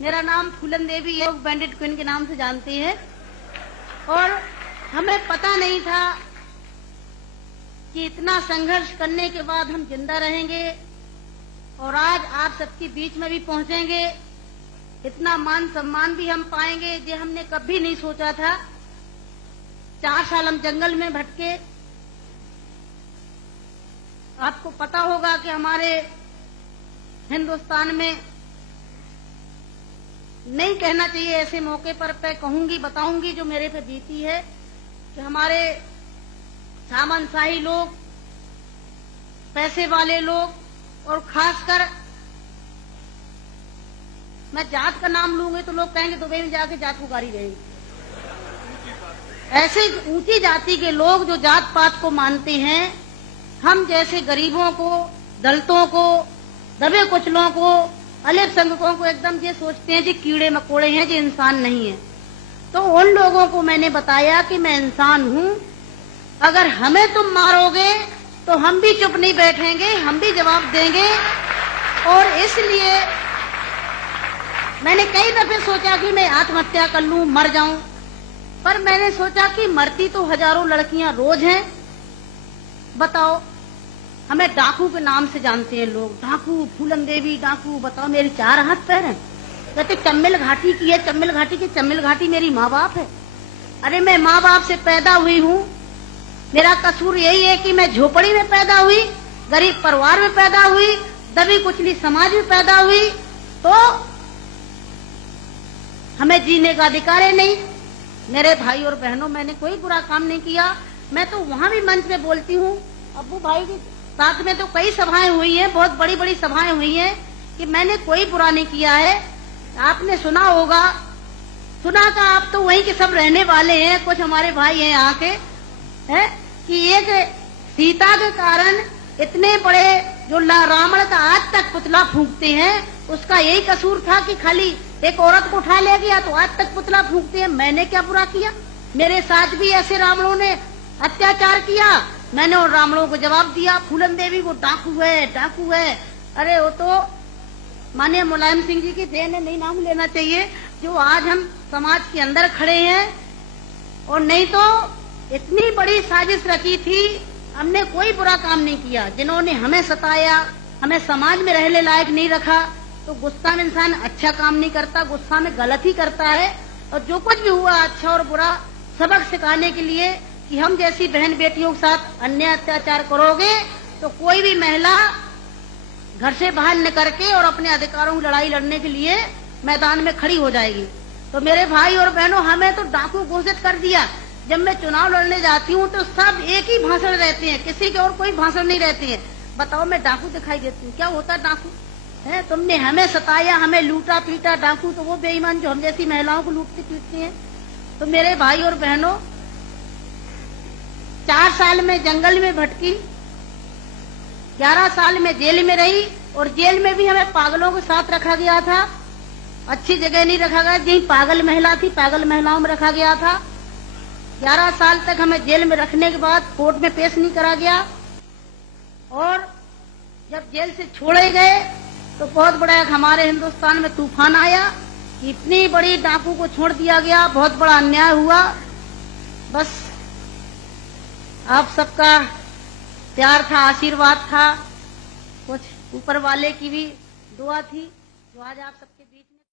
मेरा नाम फूलन देवी है, बैंडिट क्वीन के नाम से जानती है। और हमें पता नहीं था कि इतना संघर्ष करने के बाद हम जिंदा रहेंगे और आज आप सबके बीच में भी पहुंचेंगे, इतना मान सम्मान भी हम पाएंगे, ये हमने कभी नहीं सोचा था। 4 साल हम जंगल में भटके। आपको पता होगा कि हमारे हिंदुस्तान में नहीं कहना चाहिए ऐसे मौके पर कहूंगी, बताऊंगी जो मेरे पे बीती है, कि हमारे सामंतशाही लोग, पैसे वाले लोग और खासकर मैं जात का नाम लूंगी तो लोग कहेंगे दुबई में जाके जात पुकारी रहेगी। ऐसे ऊंची जाति के लोग जो जात पात को मानते हैं, हम जैसे गरीबों को, दलितों को, दबे कुचलों को, अल्पसंख्यकों को एकदम ये सोचते हैं जी कीड़े मकोड़े हैं, जी इंसान नहीं है। तो उन लोगों को मैंने बताया कि मैं इंसान हूं, अगर हमें तुम मारोगे तो हम भी चुप नहीं बैठेंगे, हम भी जवाब देंगे। और इसलिए मैंने कई दफे सोचा कि मैं आत्महत्या कर लूं, मर जाऊं, पर मैंने सोचा कि मरती तो हजारों लड़कियां रोज हैं। बताओ, हमें डाकू के नाम से जानते हैं लोग, डाकू, फूलन देवी डाकू। बताओ, मेरी 4 हाथ पैर हैं। कहते चम्मिल घाटी की है, चम्मिल घाटी की। चम्मिल घाटी मेरी माँ बाप है। अरे मैं माँ बाप से पैदा हुई हूँ। मेरा कसूर यही है कि मैं झोपड़ी में पैदा हुई, गरीब परिवार में पैदा हुई, दबी कुचली समाज में पैदा हुई, तो हमें जीने का अधिकार है नहीं। मेरे भाई और बहनों, मैंने कोई बुरा काम नहीं किया। मैं तो वहां भी मंच में बोलती हूँ, अब्बू भाई के साथ में तो कई सभाएं हुई हैं, बहुत बड़ी बड़ी सभाएं हुई हैं, कि मैंने कोई बुरा नहीं किया है। आपने सुना होगा, सुना का आप तो वहीं के सब रहने वाले हैं, कुछ हमारे भाई हैं यहाँ के, है कि एक सीता के कारण इतने बड़े जो रावण का आज तक पुतला फूंकते हैं, उसका यही कसूर था कि खाली एक औरत को उठा ले गया तो आज तक पुतला फूंकते हैं। मैंने क्या बुरा किया? मेरे साथ भी ऐसे रावणों ने अत्याचार किया, मैंने उन रावणों को जवाब दिया। फूलन देवी वो डाकू है, डाकू है। अरे वो तो माननीय मुलायम सिंह जी की देन है, नहीं नाम लेना चाहिए, जो आज हम समाज के अंदर खड़े हैं। और नहीं तो इतनी बड़ी साजिश रची थी, हमने कोई बुरा काम नहीं किया। जिन्होंने हमें सताया, हमें समाज में रहने लायक नहीं रखा, तो गुस्सा में इंसान अच्छा काम नहीं करता, गुस्सा में गलत ही करता है। और जो कुछ भी हुआ अच्छा और बुरा सबक सिखाने के लिए कि हम जैसी बहन बेटियों के साथ अन्याय अत्याचार करोगे तो कोई भी महिला घर से बाहर निकल के और अपने अधिकारों की लड़ाई लड़ने के लिए मैदान में खड़ी हो जाएगी। तो मेरे भाई और बहनों, हमें तो डाकू घोषित कर दिया। जब मैं चुनाव लड़ने जाती हूँ तो सब एक ही भाषण रहते हैं, किसी के और कोई भाषण नहीं रहते हैं। बताओ, मैं डाकू दिखाई देती हूँ? क्या होता डाकू है? तुमने हमें सताया, हमें लूटा पीटा। डाकू तो वो बेईमान जो हम जैसी महिलाओं को लूटते पीटते हैं। तो मेरे भाई और बहनों, 4 साल में जंगल में भटकी, 11 साल में जेल में रही, और जेल में भी हमें पागलों के साथ रखा गया था। अच्छी जगह नहीं रखा गया, जहीं पागल महिला थी, पागल महिलाओं में रखा गया था। 11 साल तक हमें जेल में रखने के बाद कोर्ट में पेश नहीं करा गया। और जब जेल से छोड़े गए तो बहुत बड़ा हमारे हिंदुस्तान में तूफान आया। इतनी बड़ी डाकू को छोड़ दिया गया, बहुत बड़ा अन्याय हुआ। बस आप सबका प्यार था, आशीर्वाद था, कुछ ऊपर वाले की भी दुआ थी, जो आज आप सबके बीच में